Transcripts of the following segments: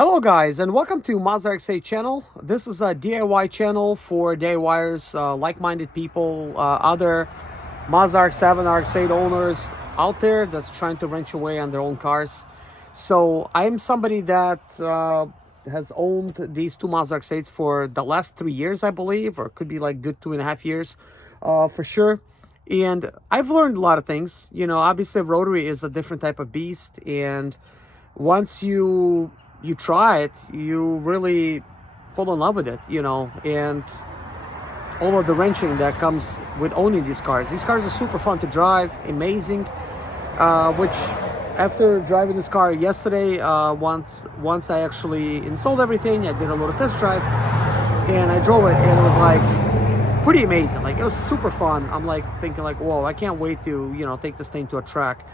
Hello guys, and welcome to Mazda RX8 channel. This is a DIY channel for DIYers, like-minded people, other Mazda RX-7, RX-8 owners out there that's trying to wrench away on their own cars. So I'm somebody that has owned these two Mazda RX-8s for the last 3 years, I believe, or it could be like good 2.5 years for sure. And I've learned a lot of things. You know, obviously rotary is a different type of beast, and once you try it, you really fall in love with it, you know, and all of the wrenching that comes with owning these cars. These cars are super fun to drive, amazing, which after driving this car yesterday, once I actually installed everything, I did a little test drive and I drove it, and it was like pretty amazing. Like, it was super fun. I'm like thinking like, whoa, I can't wait to, you know, take this thing to a track.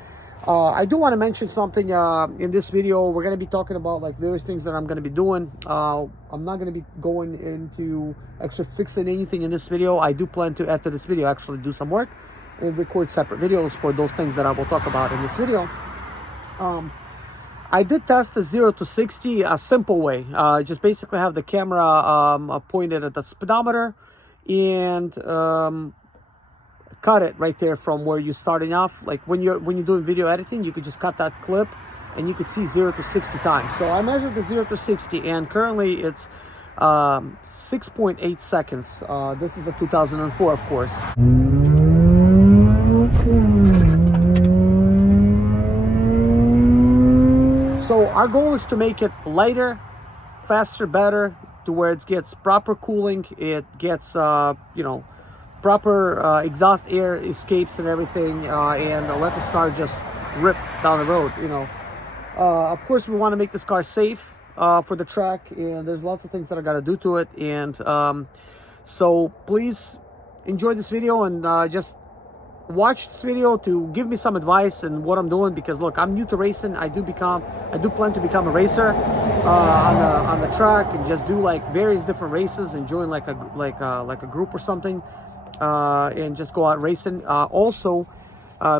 I do want to mention something in this video. We're going to be talking about like various things that I'm going to be doing. I'm not going to be going into actually fixing anything in this video. I do plan to, after this video, actually do some work and record separate videos for those things that I will talk about in this video. I did test the 0 to 60 a simple way. Just basically have the camera pointed at the speedometer and cut it right there from where you're starting off. Like when you're doing video editing, you could just cut that clip and you could see 0 to 60 times. So I measured the 0 to 60 and currently it's 6.8 seconds. This is a 2004, of course. So our goal is to make it lighter, faster, better, to where it gets proper cooling, it gets you know, proper exhaust air escapes and everything, and let this car just rip down the road, you know. Of course, we want to make this car safe for the track, and there's lots of things that I got to do to it. And so please enjoy this video and just watch this video to give me some advice and what I'm doing, because look, I'm new to racing. I do plan to become a racer on the track and just do like various different races and join like a group or something. And just go out racing. Also,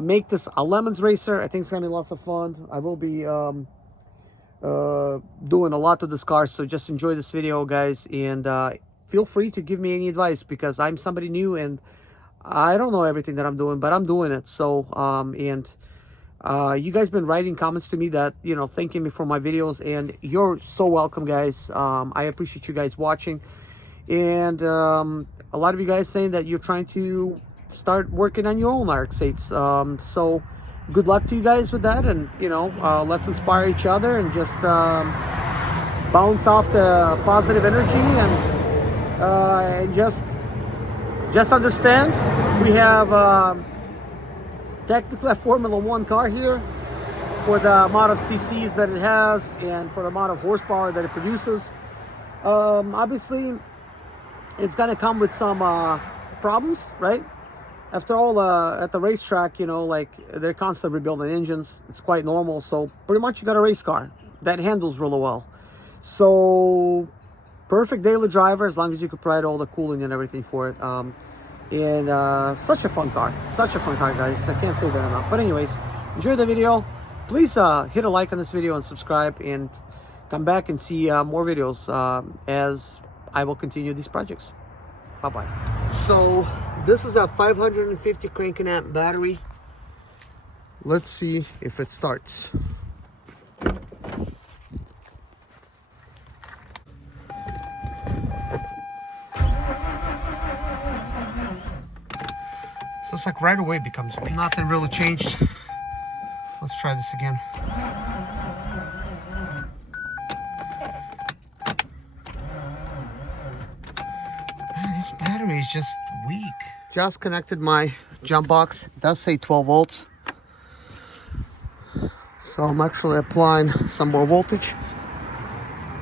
make this a lemons racer. I think it's gonna be lots of fun. I will be doing a lot to this car, so just enjoy this video, guys, and feel free to give me any advice, because I'm somebody new and I don't know everything that I'm doing, but I'm doing it. So you guys been writing comments to me that, you know, thanking me for my videos, and you're so welcome, guys. I appreciate you guys watching. And a lot of you guys saying that you're trying to start working on your own RX8s. So good luck to you guys with that, and you know, let's inspire each other and just bounce off the positive energy, and just understand we have technically a Formula 1 car here for the amount of CCs that it has and for the amount of horsepower that it produces. Obviously it's gonna come with some problems, right? After all, at the racetrack, you know, like, they're constantly rebuilding engines. It's quite normal. So pretty much you got a race car that handles really well. So perfect daily driver, as long as you could provide all the cooling and everything for it. And such a fun car, guys. I can't say that enough. But anyways, enjoy the video. Please hit a like on this video and subscribe, and come back and see more videos as I will continue these projects. Bye-bye. So this is a 550 cranking amp battery. Let's see if it starts. So it's like right away becomes nothing really changed. Let's try this again. This battery is just weak. Just connected my jump box. It does say 12 volts. So I'm actually applying some more voltage.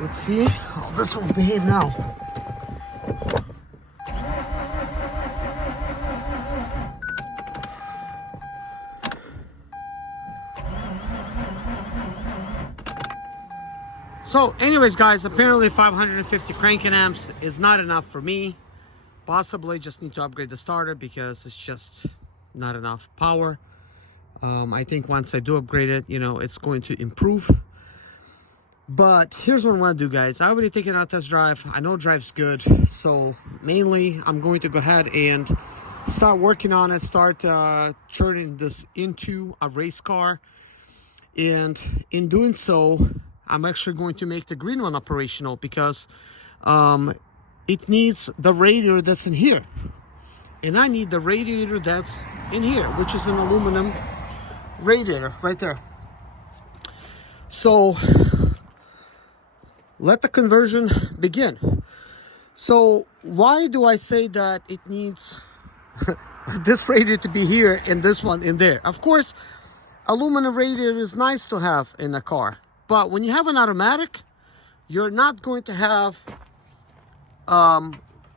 Let's see how this will behave now. So anyways, guys, apparently 550 cranking amps is not enough for me. Possibly just need to upgrade the starter because it's just not enough power. I think once I do upgrade it, you know, it's going to improve. But here's what I want to do, guys. I already taken out test drive. I know drive's good. So mainly I'm going to go ahead and start working on it, start turning this into a race car. And in doing so, I'm actually going to make the green one operational because it needs the radiator that's in here. And I need the radiator that's in here, which is an aluminum radiator right there. So let the conversion begin. So why do I say that it needs this radiator to be here and this one in there? Of course, aluminum radiator is nice to have in a car, but when you have an automatic, you're not going to have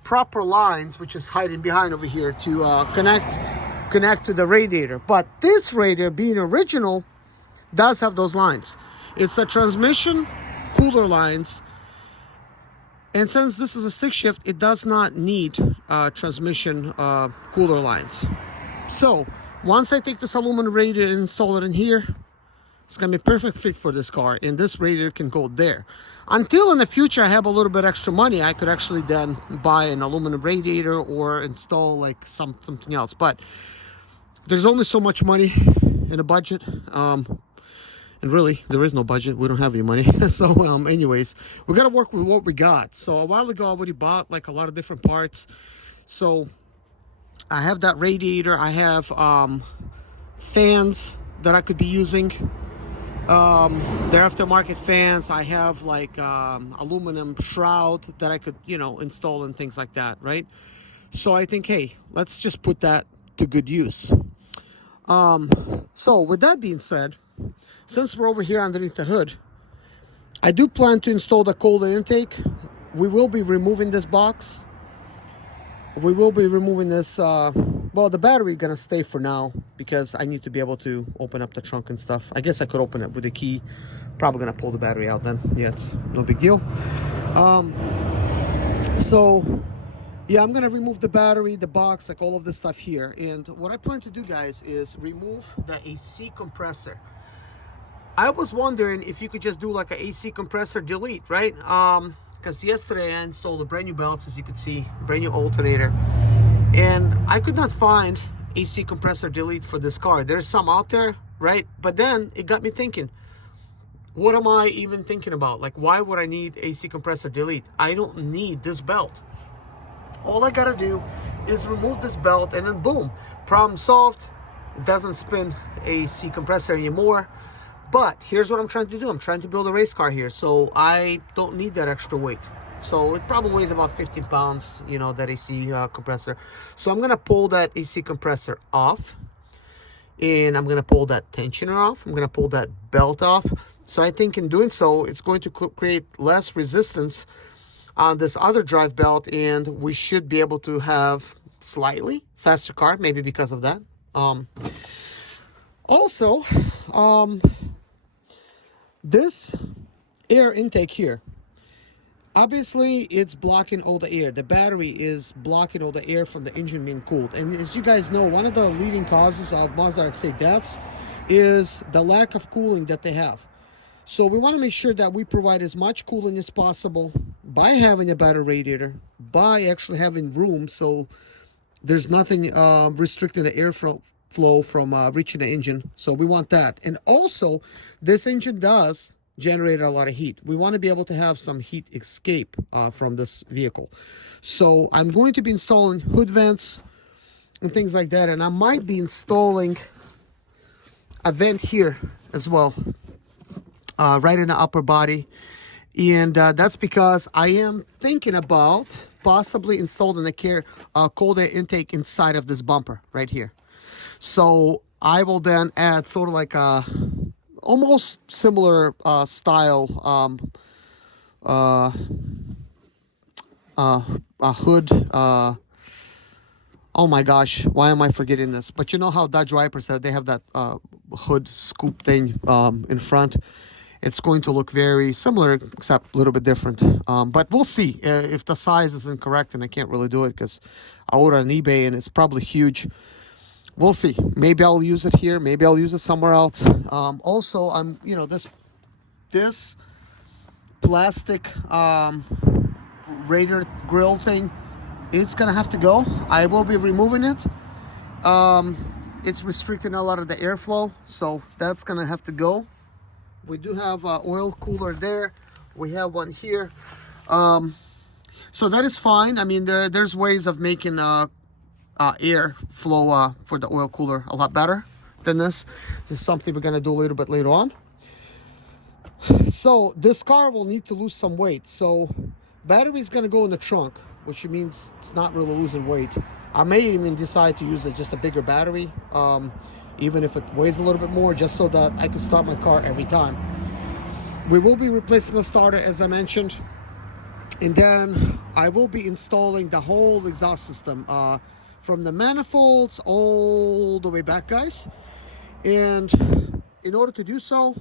proper lines, which is hiding behind over here, to connect to the radiator. But this radiator, being original, does have those lines. It's a transmission cooler lines, and since this is a stick shift, it does not need transmission cooler lines. So once I take this aluminum radiator and install it in here, it's gonna be a perfect fit for this car, and this radiator can go there. Until in the future I have a little bit extra money, I could actually then buy an aluminum radiator or install like something else. But there's only so much money in a budget, and really there is no budget. We don't have any money. So anyways, we got to work with what we got. So a while ago I already bought like a lot of different parts. So I have that radiator, I have fans that I could be using. They're aftermarket fans. I have like aluminum shroud that I could, install and things like that, right? So I think, hey, let's just put that to good use. So with that being said, since we're over here underneath the hood, I do plan to install the cold air intake. We will be removing this box. We will be removing this, well, the battery gonna stay for now because I need to be able to open up the trunk and stuff. I guess I could open it with a key. Probably gonna pull the battery out then. Yeah, it's no big deal. So yeah, I'm gonna remove the battery, the box, like all of this stuff here. And what I plan to do, guys, is remove the AC compressor. I was wondering if you could just do like an AC compressor delete, right? Because yesterday I installed a brand new belts, as you could see, brand new alternator, and I could not find AC compressor delete for this car. There's some out there, right? But then it got me thinking, what am I even thinking about? Like, why would I need AC compressor delete? I don't need this belt. All I gotta do is remove this belt and then boom, problem solved. It doesn't spin AC compressor anymore. But here's what I'm trying to do. I'm trying to build a race car here, so I don't need that extra weight. So it probably weighs about 15 pounds, that AC compressor. So I'm gonna pull that AC compressor off, and I'm gonna pull that tensioner off. I'm gonna pull that belt off. So I think in doing so, it's going to create less resistance on this other drive belt, and we should be able to have slightly faster car, maybe because of that. Also, this air intake here, obviously it's blocking all the air. The battery is blocking all the air from the engine being cooled. And as you guys know, one of the leading causes of Mazda RX8 deaths is the lack of cooling that they have. So we want to make sure that we provide as much cooling as possible by having a better radiator, by actually having room so there's nothing restricting the airflow from reaching the engine. So we want that. And also, this engine does generate a lot of heat. We want to be able to have some heat escape from this vehicle. So I'm going to be installing hood vents and things like that. And I might be installing a vent here as well, right in the upper body. And that's because I am thinking about possibly installing a cold air intake inside of this bumper right here. So I will then add sort of like a almost similar style a hood. Oh my gosh, why am I forgetting this? But you know how Dodge Vipers have, they have that hood scoop thing in front. It's going to look very similar, except a little bit different. But we'll see if the size isn't correct, and I can't really do it because I ordered on eBay and it's probably huge. We'll see. Maybe I'll use it here. Maybe I'll use it somewhere else. Also, I'm, this plastic radiator grill thing, it's gonna have to go. I will be removing it. It's restricting a lot of the airflow, so that's gonna have to go. We do have an oil cooler there. We have one here. So that is fine. I mean, there's ways of making air flow for the oil cooler a lot better than this. This is something we're gonna do a little bit later on. So this car will need to lose some weight. So battery is gonna go in the trunk, which means it's not really losing weight. I may even decide to use just a bigger battery, even if it weighs a little bit more, just so that I could start my car every time. We will be replacing the starter, as I mentioned. And then I will be installing the whole exhaust system from the manifolds all the way back, guys. And in order to do so,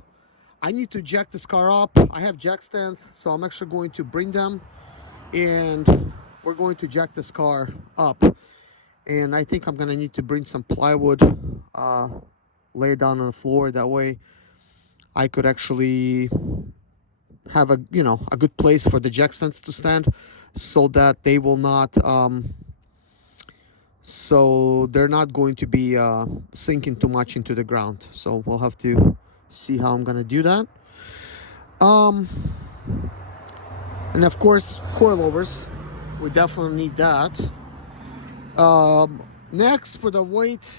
I need to jack this car up. I have jack stands, so I'm actually going to bring them and we're going to jack this car up. And I think I'm gonna need to bring some plywood, lay it down on the floor. That way I could actually have a good place for the jack stands to stand, so that they will not so they're not going to be sinking too much into the ground. So we'll have to see how I'm gonna do that. And of course, coilovers, we definitely need that. Next, for the weight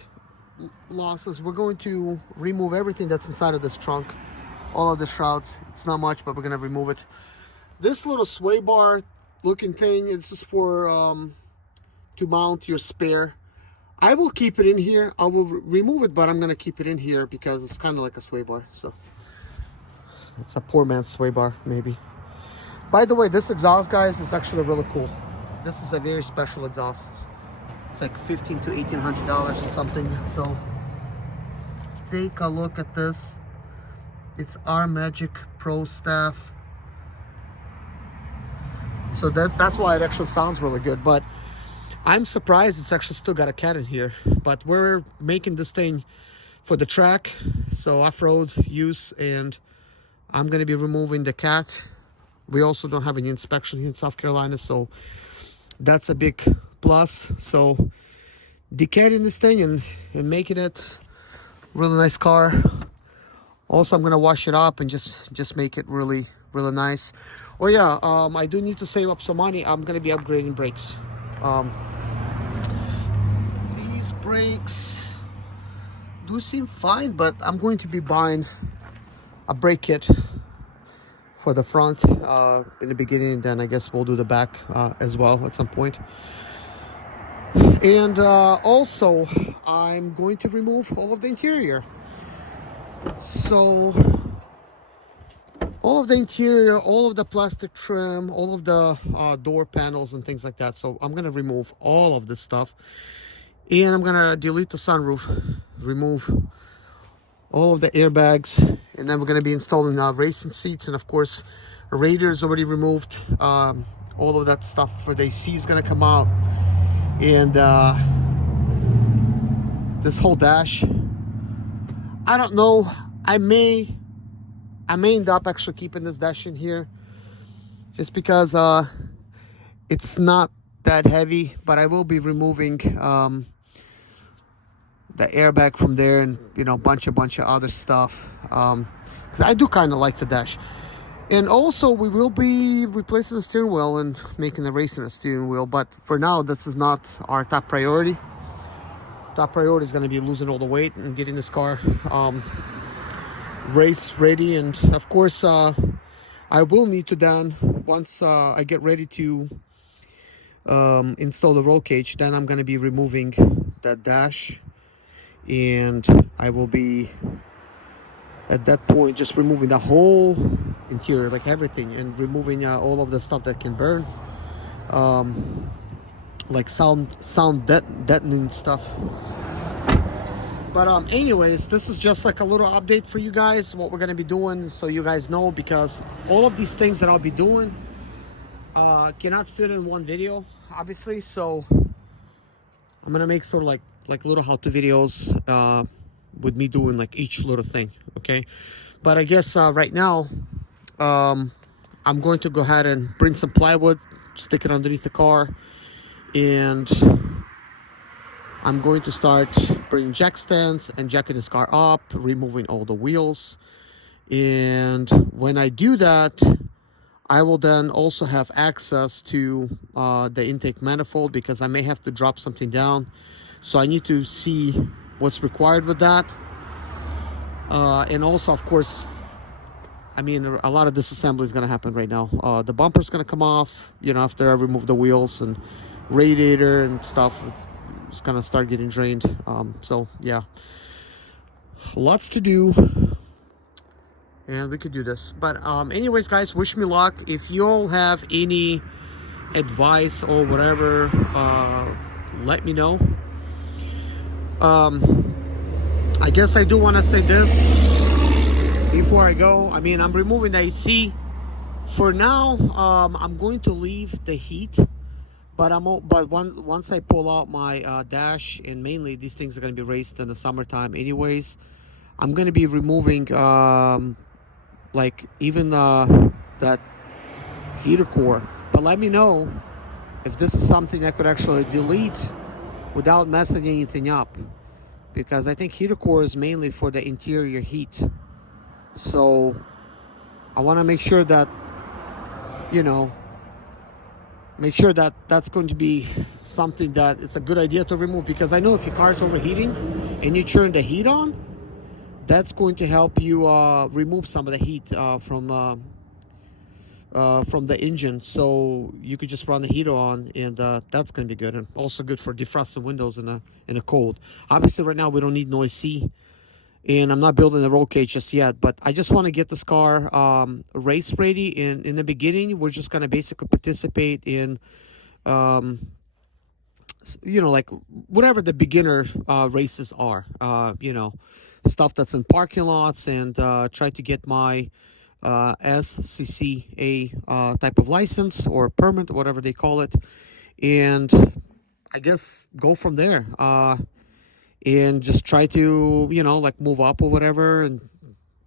losses, we're going to remove everything that's inside of this trunk, all of the shrouds. It's not much, but we're gonna remove it. This little sway bar looking thing, it's just for to mount your spare. I will keep it in here. I will remove it, but I'm gonna keep it in here because it's kind of like a sway bar. So it's a poor man's sway bar, maybe. By the way, this exhaust, guys, is actually really cool. This is a very special exhaust. It's like $1,500 to $1,800 or something. So take a look at this. It's our Magic Pro Staff. So that's why it actually sounds really good. But I'm surprised it's actually still got a cat in here. But we're making this thing for the track, so off-road use, and I'm gonna be removing the cat. We also don't have any inspection here in South Carolina, so that's a big plus. So decatting this thing and making it really nice car. Also, I'm gonna wash it up and just make it really nice. Oh yeah, I do need to save up some money. I'm gonna be upgrading brakes. These brakes do seem fine, but I'm going to be buying a brake kit for the front in the beginning, and then I guess we'll do the back as well at some point. And also, I'm going to remove all of the interior. So all of the interior, all of the plastic trim, all of the door panels and things like that. So I'm gonna remove all of this stuff, and I'm gonna delete the sunroof, remove all of the airbags, and then we're gonna be installing racing seats, and of course radiator is already removed. All of that stuff for the AC is gonna come out, and this whole dash, I don't know, I may end up actually keeping this dash in here just because it's not that heavy, but I will be removing the airbag from there, and bunch of other stuff, because I do kind of like the dash. And also we will be replacing the steering wheel and making the racing a steering wheel, but for now this is not our top priority. Top priority is going to be losing all the weight and getting this car race ready. And of course I will need to then, once I get ready to install the roll cage, then I'm going to be removing that dash, and I will be at that point just removing the whole interior, like everything, and removing all of the stuff that can burn, like sound deadening stuff. But anyways, this is just like a little update for you guys, what we're gonna be doing, so you guys know, because all of these things that I'll be doing cannot fit in one video, obviously. So I'm gonna make sort of like little how-to videos with me doing like each little thing, okay? But I guess right now I I'm going to go ahead and bring some plywood, stick it underneath the car, and I'm going to start bringing jack stands and jacking this car up, removing all the wheels. And when I do that, I will then also have access to the intake manifold, because I may have to drop something down. So I need to see what's required with that. And also, of course, I mean, a lot of disassembly is going to happen right now. The bumper's going to come off, you know, after I remove the wheels, and radiator and stuff. It's going to start getting drained. So, yeah, lots to do. And we could do this. But anyways, guys, wish me luck. If you all have any advice or whatever, let me know. I guess I do want to say this before I go. I mean, I'm removing the AC for now. I'm going to leave the heat, but once I pull out my dash, and mainly these things are going to be raced in the summertime anyways, I'm going to be removing like even that heater core. But let me know if this is something I could actually delete without messing anything up, because I think heater core is mainly for the interior heat. So I want to make sure that, you know, make sure that that's going to be something that it's a good idea to remove, because I know if your car is overheating and you turn the heat on, that's going to help you remove some of the heat from the engine. So you could just run the heater on, and that's going to be good, and also good for defrosting windows in a cold. Obviously, right now we don't need no AC, and I'm not building the roll cage just yet. But I just want to get this car race ready. And in the beginning, we're just going to basically participate in you know, like whatever the beginner races are, you know, stuff that's in parking lots, and try to get my SCCA type of license or permit, whatever they call it, and I guess go from there, and just try to, you know, like move up or whatever, and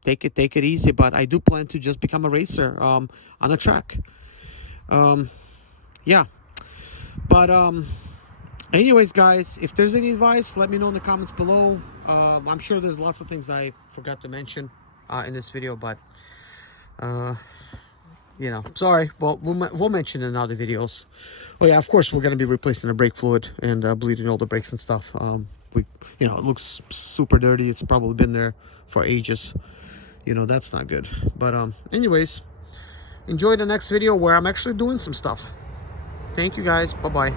take it easy. But I do plan to just become a racer on the track. Yeah, but anyways, guys, if there's any advice, let me know in the comments below. I'm sure there's lots of things I forgot to mention in this video, but you know, sorry. Well, we'll mention it in other videos. Oh yeah, of course we're gonna be replacing the brake fluid and bleeding all the brakes and stuff. You know, it looks super dirty. It's probably been there for ages. You know, that's not good. But anyways, enjoy the next video where I'm actually doing some stuff. Thank you, guys. Bye bye.